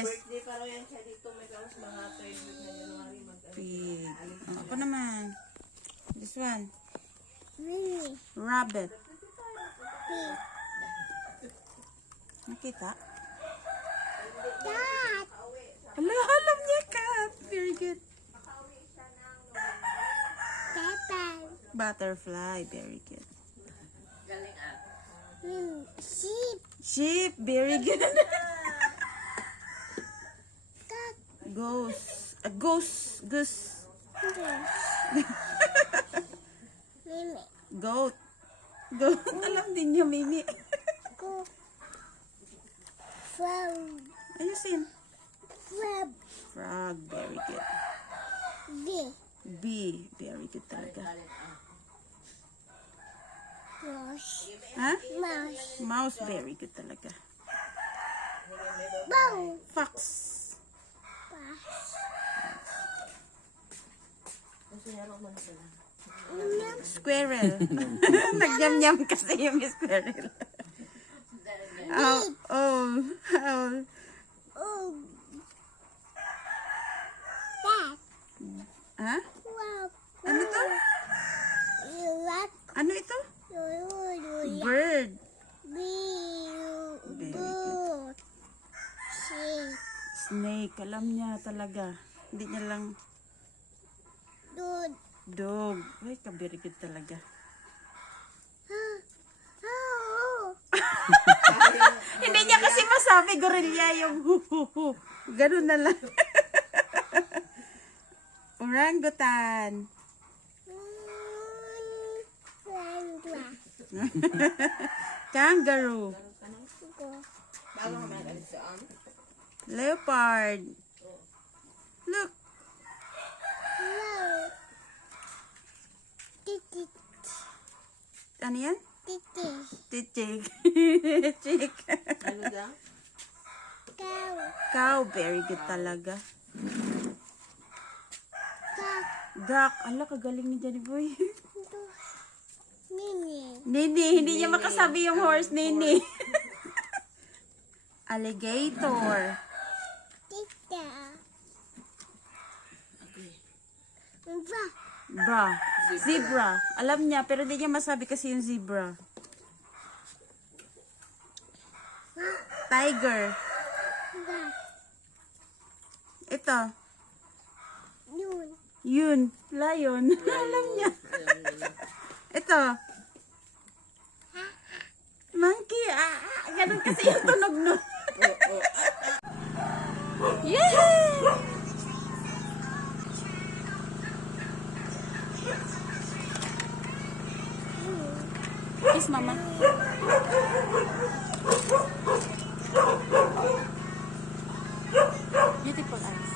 Yes. Birthday pa raw yan siya dito. May karos mga 3 na January. Pig. Ako naman. This one. Mimi. Rabbit. Pig. Nakita? Dad. Alam niya, cat. Very good. Pepper. Butterfly. Very good. Galing ah. Sheep. Sheep. Very good. Cat. Goose. Goose. Goose. Mimi. Goat. Goat. Alam din niya, Mimi. Go. Frog. Ayusin. Frog. Frog. Very good. Bee. Bee. Very good talaga. Mouse. Ha? Mouse. Mouse. Very good talaga. Bow. Fox. Squirrel. Nagyam-yam kasi yung squirrel. Owl. Owl. Oh. Dad. Ha? Wow. Ano to? You like Ano ito? you Bird. Bee. Boat. Sheep. Snake. Alam niya talaga. Hindi niya lang Dude. dog. Ay, very good talaga. Oh. Hindi niya kasi masabi gorilla yung hu hu hu. Ganun na lang. Orangutan. Kangaroo. Bago ka magalit sa Leopard. Look. Hello. Titi. Ano yan? Titi. Chick. Chick. Ano daw? Cow. Cow. Very good talaga. Duck. Duck. Ala, kagaling ni Johnny Boy. Nini. Nini. Hindi niya makasabi yung horse, Nini. Alligator. Tita. Ba. Bra. Zebra. Alam niya, pero hindi niya masabi kasi yung zebra. Tiger. Ba. Ito. Yun. Yun. Lion. Alam niya. Ito. Monkey. Ganun kasi yung tunog no. Yeah! Kiss mama. Beautiful eyes.